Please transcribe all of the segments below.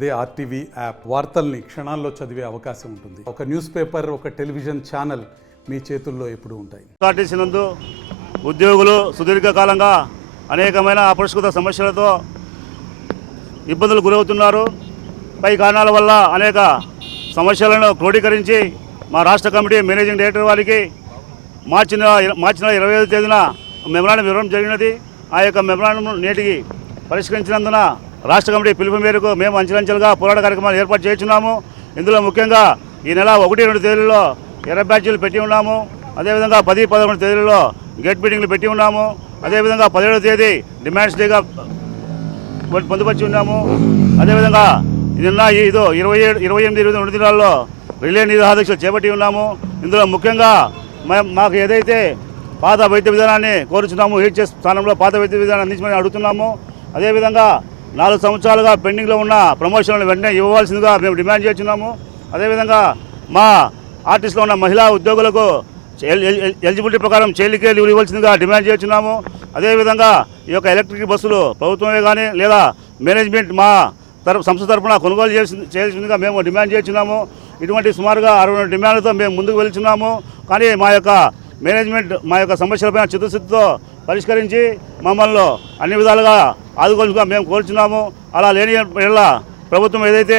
అదే RTV app వార్తల్ని క్షణాల్లో చదివే అవకాశం ఉంటుంది. ఒక న్యూస్ పేపర్, ఒక టెలివిజన్ ఛానల్ మీ చేతుల్లో ఎప్పుడూ ఉంటాయి. ఆర్టీసీ నందు ఉద్యోగులు సుదీర్ఘకాలంగా అనేకమైన అపరిష్కృత సమస్యలతో ఇబ్బందులు గురవుతున్నారు. పై కారణాల వల్ల అనేక సమస్యలను క్రోడీకరించి మా రాష్ట్ర కమిటీ మేనేజింగ్ డైరెక్టర్ వారికి మార్చి నెల 25వ తేదీన మెమరాండం ఇవ్వడం జరిగినది. ఆ యొక్క మెమరాండం నేటికి పరిష్కరించినందున రాష్ట్ర కమిటీ పిలుపు మేరకు మేము అంచెలంచెలుగా పోరాట కార్యక్రమాలు ఏర్పాటు చేస్తున్నాము. ఇందులో ముఖ్యంగా ఈ నెల 1-2 తేదీల్లో ఎర్ర బ్యాడ్జీలు పెట్టి ఉన్నాము. అదేవిధంగా 10-11 తేదీల్లో గేట్ మీటింగ్లు పెట్టి ఉన్నాము. అదేవిధంగా 17వ తేదీ డిమాండ్స్ డేగా పొందుపరిచి ఉన్నాము. అదేవిధంగా నిన్న 27-28 దినాల్లో రిలే నిరాహారదీక్షలు చేపట్టి ఉన్నాము. ఇందులో ముఖ్యంగా మాకు ఏదైతే పాత వైద్య విధానాన్ని కోరుచున్నాము, హెచ్ఎస్ స్థానంలో పాత వైద్య విధానాన్ని అందించమని అడుగుతున్నాము. అదేవిధంగా 4 సంవత్సరాలుగా పెండింగ్లో ఉన్న ప్రమోషన్లను వెంటనే ఇవ్వవలసిందిగా మేము డిమాండ్ చేస్తున్నాము. అదేవిధంగా మా ఆర్టీసీలో ఉన్న మహిళా ఉద్యోగులకు ఎలిజిబిలిటీ ప్రకారం చైల్డ్ కేర్ లీవ్ ఇవ్వాల్సిందిగా డిమాండ్ చేస్తున్నాము. అదేవిధంగా ఈ యొక్క ఎలక్ట్రిక్ బస్సులు ప్రభుత్వమే కానీ లేదా మేనేజ్మెంట్ మా సంస్థ తరఫున కొనుగోలు చేయాల్సిందిగా మేము డిమాండ్ చేస్తున్నాము. ఇటువంటి సుమారుగా 60 డిమాండ్లతో మేము ముందుకు వెళ్తున్నాము. కానీ మా యొక్క మేనేజ్మెంట్ మా యొక్క సమస్యలపైన చిత్తశుద్ధితో పరిష్కరించి మమ్మల్ని అన్ని విధాలుగా ఆదుకోవాల్సిందిగా మేము కోరుచున్నాము. అలా లేని వేళ ప్రభుత్వం ఏదైతే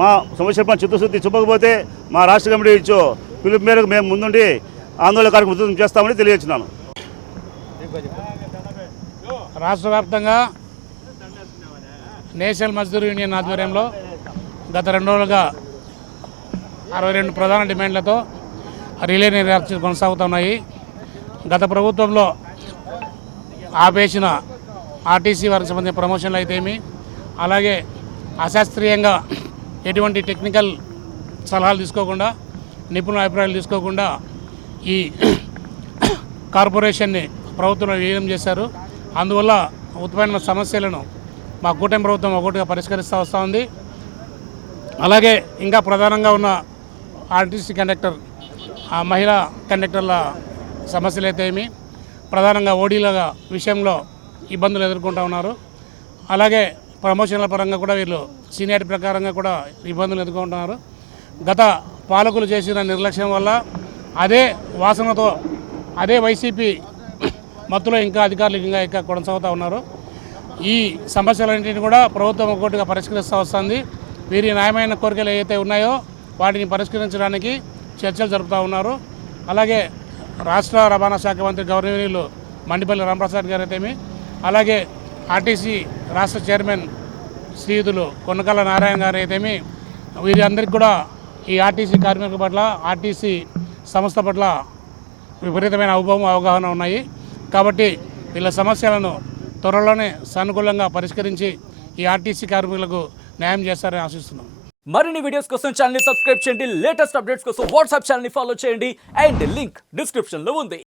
మా సమస్యలపైన చిత్తశుద్ధి చూపకపోతే మా రాష్ట్ర కమిటీ ఇచ్చో పిలుపు మేరకు మేము ముందుండి ఆందోళన కార్యక్రమం చేస్తామని తెలియజేస్తున్నాను. రాష్ట్ర వ్యాప్తంగా నేషనల్ మజ్దూర్ యూనియన్ ఆధ్వర్యంలో గత 2 రోజులుగా 62 ప్రధాన డిమాండ్లతో రిలే నిరాక్షలు కొనసాగుతున్నాయి. గత ప్రభుత్వంలో ఆపేసిన ఆర్టీసీ వారికి సంబంధించిన ప్రమోషన్లు అయితేమి, అలాగే అశాస్త్రీయంగా ఎటువంటి టెక్నికల్ సలహాలు తీసుకోకుండా, నిపుణుల అభిప్రాయాలు తీసుకోకుండా ఈ కార్పొరేషన్ని ప్రభుత్వంలో విలీనం చేశారు. అందువల్ల ఉత్పన్న సమస్యలను మా కూటమి ప్రభుత్వం ఒకటిగా పరిష్కరిస్తూ వస్తూ ఉంది. అలాగే ఇంకా ప్రధానంగా ఉన్న ఆర్టీసీ కండక్టర్, ఆ మహిళా కండక్టర్ల సమస్యలు అయితే ఏమి, ప్రధానంగా ఓడీల విషయంలో ఇబ్బందులు ఎదుర్కొంటూ ఉన్నారు. అలాగే ప్రమోషన్ల పరంగా కూడా వీళ్ళు సీనియారిటీ ప్రకారంగా కూడా ఇబ్బందులు ఎదుర్కొంటున్నారు. గత పాలకులు చేసిన నిర్లక్ష్యం వల్ల అదే వాసనతో అదే వైసీపీ మత్తులో ఇంకా అధికారులు ఇంకా కొనసాగుతూ ఉన్నారు. ఈ సమస్యలన్నింటినీ కూడా ప్రభుత్వం ఒక్కొక్కటిగా పరిష్కరిస్తూ వస్తుంది. వీరి న్యాయమైన కోరికలు ఏవైతే ఉన్నాయో వాటిని పరిష్కరించడానికి చర్చలు జరుపుతూ ఉన్నారు. అలాగే రాష్ట్ర రవాణా శాఖ మంత్రి గౌరవనీయులు మండిపల్లి రామప్రసాద్ గారు అయితేమి, అలాగే ఆర్టీసీ రాష్ట్ర చైర్మన్ శ్రీయుతులు కొనకళ్ళ నారాయణ గారు అయితేమి, వీరందరికీ కూడా ఈ ఆర్టీసీ కార్మికుల పట్ల, ఆర్టీసీ సంస్థ పట్ల విపరీతమైన అవగాహన ఉన్నాయి. కాబట్టి వీళ్ళ సమస్యలను త్వరలోనే సానుకూలంగా పరిష్కరించి ఈ ఆర్టీసీ కార్మికులకు న్యాయం చేస్తారని ఆశిస్తున్నాం. మరిన్ని వీడియోస్ కోసం ఛానల్ ని సబ్స్క్రైబ్ చేయండి. లేటెస్ట్ అప్డేట్స్ కోసం వాట్సాప్ ఛానల్ ని ఫాలో చేయండి. అండ్ లింక్ డిస్క్రిప్షన్ లో ఉంది.